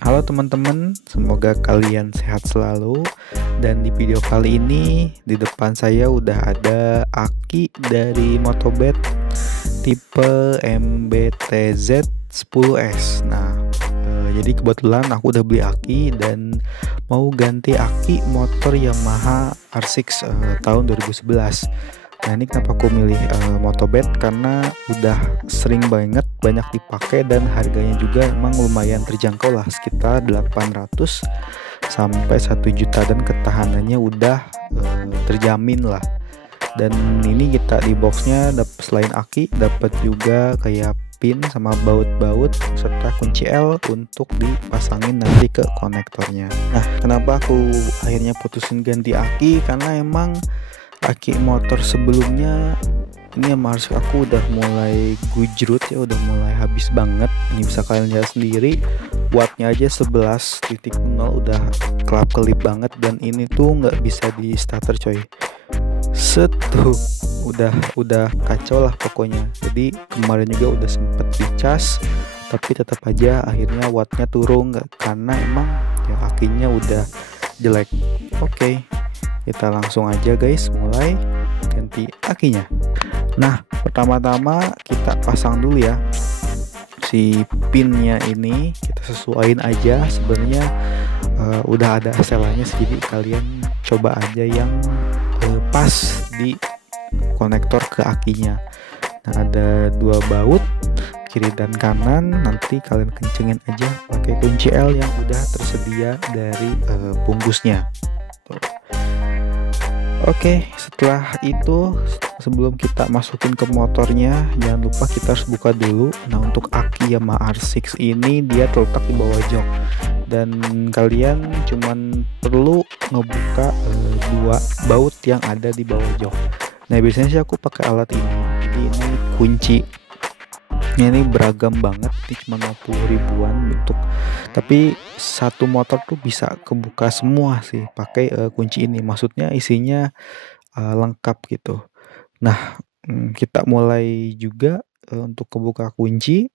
Halo teman-teman, semoga kalian sehat selalu. Dan di video kali ini di depan saya udah ada aki dari Motobet tipe MBTZ 10S. Jadi kebetulan aku udah beli aki dan mau ganti aki motor Yamaha R6 tahun 2011. Nah, ini kenapa aku milih Motobet, karena udah sering banget banyak dipakai dan harganya juga emang lumayan terjangkau lah, sekitar 800 sampai 1 juta, dan ketahanannya udah terjamin lah. Dan ini kita di boxnya selain aki dapat juga kayak pin sama baut-baut serta kunci L untuk dipasangin nanti ke konektornya. Nah, kenapa aku akhirnya putusin ganti aki, karena emang aki motor sebelumnya ini yang harus aku udah mulai gujrut ya, udah mulai habis banget. Ini bisa kalian lihat sendiri, wattnya aja 11.0 udah kelap-kelip banget, dan ini tuh nggak bisa di starter coy. Tuh udah kacau lah pokoknya. Jadi kemarin juga udah sempet dicas, tapi tetap aja akhirnya wattnya turun, karena emang ya akinya udah jelek. Oke, kita langsung aja guys, mulai ganti akinya. Nah, pertama-tama kita pasang dulu ya si pinnya ini, kita sesuaiin aja. Sebenarnya udah ada setelahnya, jadi kalian coba aja yang pas di konektor ke akinya. Nah, ada 2 baut kiri dan kanan, nanti kalian kencengin aja pakai kunci L yang udah tersedia dari bungkusnya. Oke, setelah itu sebelum kita masukin ke motornya, jangan lupa kita harus buka dulu. Nah, untuk aki Yamaha R6 ini dia terletak di bawah jok, dan kalian cuman perlu ngebuka 2 baut yang ada di bawah jok. Nah, biasanya sih aku pakai alat ini. Jadi ini kunci. Ini beragam banget, ini cuma 50 ribuan bentuk, tapi satu motor tuh bisa kebuka semua sih pakai kunci ini. Maksudnya isinya lengkap gitu. Nah, kita mulai juga untuk kebuka kunci.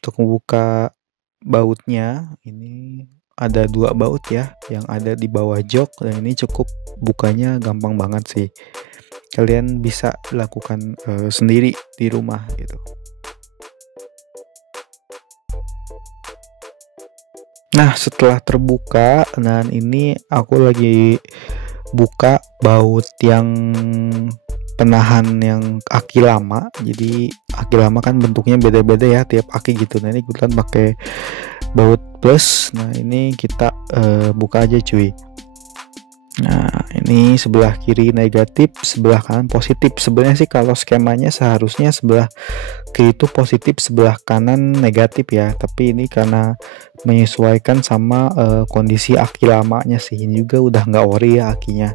Untuk membuka bautnya ini ada 2 baut ya yang ada di bawah jok, dan ini cukup bukanya gampang banget sih. Kalian bisa lakukan sendiri di rumah gitu. Nah, setelah terbuka, dan ini aku lagi buka baut yang penahan yang aki lama. Jadi aki lama kan bentuknya beda-beda ya tiap aki gitu. Nah, ini kebetulan pakai baut plus. Nah, ini kita buka aja cuy. Nah, ini sebelah kiri negatif, sebelah kanan positif. Sebenarnya sih kalau skemanya seharusnya sebelah kiri itu positif, sebelah kanan negatif ya. Tapi ini karena menyesuaikan sama kondisi aki lamanya sih. Ini juga udah nggak ori ya akinya.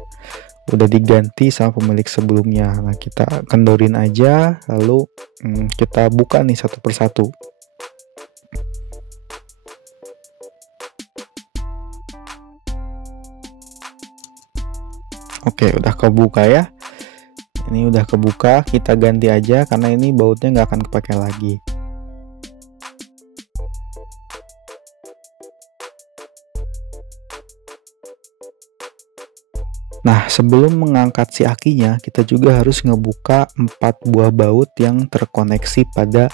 Udah diganti sama pemilik sebelumnya. Nah, kita kendorin aja, lalu kita buka nih satu persatu. Oke, udah kebuka ya. Ini udah kebuka, kita ganti aja karena ini bautnya nggak akan kepake lagi. Nah, sebelum mengangkat si akinya, kita juga harus ngebuka 4 buah baut yang terkoneksi pada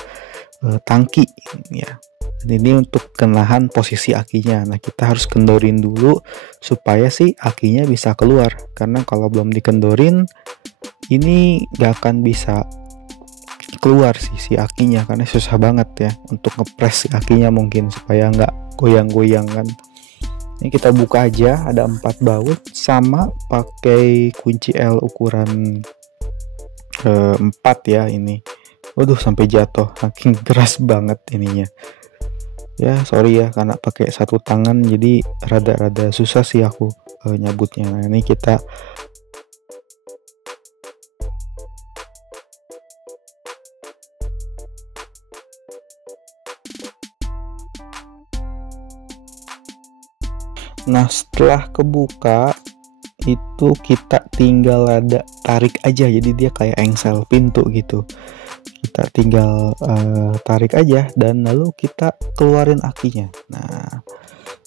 tangki ya. Dan ini untuk kenahan posisi akinya. Nah, kita harus kendorin dulu supaya si akinya bisa keluar, karena kalau belum dikendorin ini gak akan bisa keluar si akinya, karena susah banget ya untuk ngepres si akinya mungkin supaya nggak goyang-goyang kan. Ini kita buka aja, ada 4 baut sama pakai kunci L ukuran 4 ya ini. Waduh, sampai jatuh, saking keras banget ininya. Ya sorry ya, karena pakai satu tangan jadi rada-rada susah sih aku nyabutnya. Nah, ini kita nah, setelah kebuka itu kita tinggal ada tarik aja, jadi dia kayak engsel pintu gitu. Kita tinggal tarik aja dan lalu kita keluarin akinya. Nah,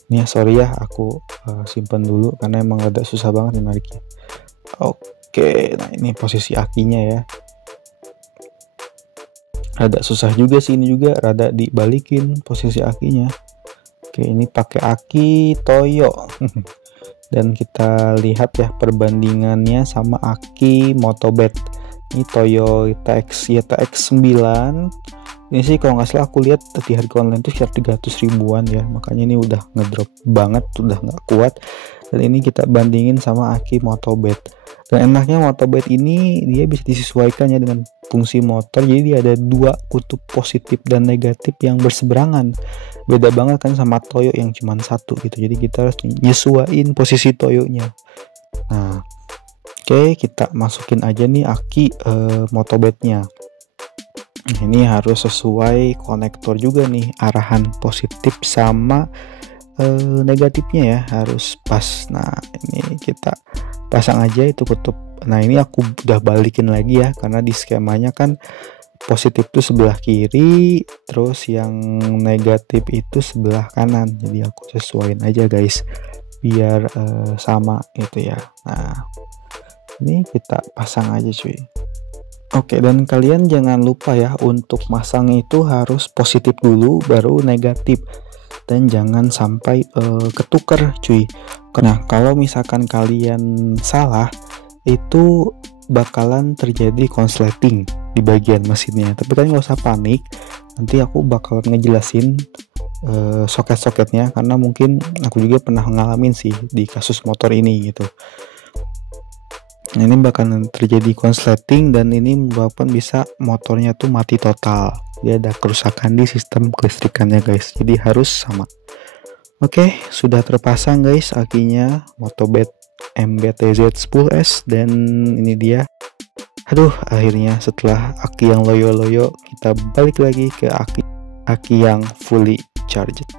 Ini ya, sorry ya aku simpan dulu karena emang agak susah banget nih nariknya. Oke, nah ini posisi akinya ya. Rada susah juga sih, ini juga rada dibalikin posisi akinya. Oke, ini pakai aki Toyo. Dan kita lihat ya perbandingannya sama aki Motobed. Ini Toyota X9. Ini sih kalau nggak salah aku lihat di harga online tuh sekitar 300 ribuan ya, makanya ini udah ngedrop banget, udah nggak kuat. Dan ini kita bandingin sama aki Motobed. Dan enaknya Motobed ini dia bisa disesuaikan ya dengan fungsi motor, jadi dia ada dua kutub positif dan negatif yang berseberangan. Beda banget kan sama Toyo yang cuma satu gitu, jadi kita harus nyesuaiin posisi Toyonya. Nah oke, kita masukin aja nih aki Motobednya. Ini harus sesuai konektor juga nih, arahan positif sama negatifnya ya harus pas. Nah ini kita pasang aja itu kutub. Nah ini aku udah balikin lagi ya, karena di skemanya kan positif itu sebelah kiri, terus yang negatif itu sebelah kanan, jadi aku sesuaiin aja guys biar sama gitu ya. Nah ini kita pasang aja cuy. Oke, dan kalian jangan lupa ya untuk masang itu harus positif dulu baru negatif, dan jangan sampai ketuker cuy. Nah kalau misalkan kalian salah itu bakalan terjadi konsleting di bagian mesinnya, tapi kan nggak usah panik, nanti aku bakalan ngejelasin soket-soketnya karena mungkin aku juga pernah ngalamin sih di kasus motor ini gitu. Nah, ini bakalan terjadi konsleting dan ini menyebabkan bisa motornya tuh mati total. Dia ada kerusakan di sistem kelistrikannya guys, jadi harus sama. Oke, sudah terpasang guys akinya Motobed MBTZ10S, dan ini dia. Aduh, akhirnya setelah aki yang loyo-loyo kita balik lagi ke aki yang fully charged.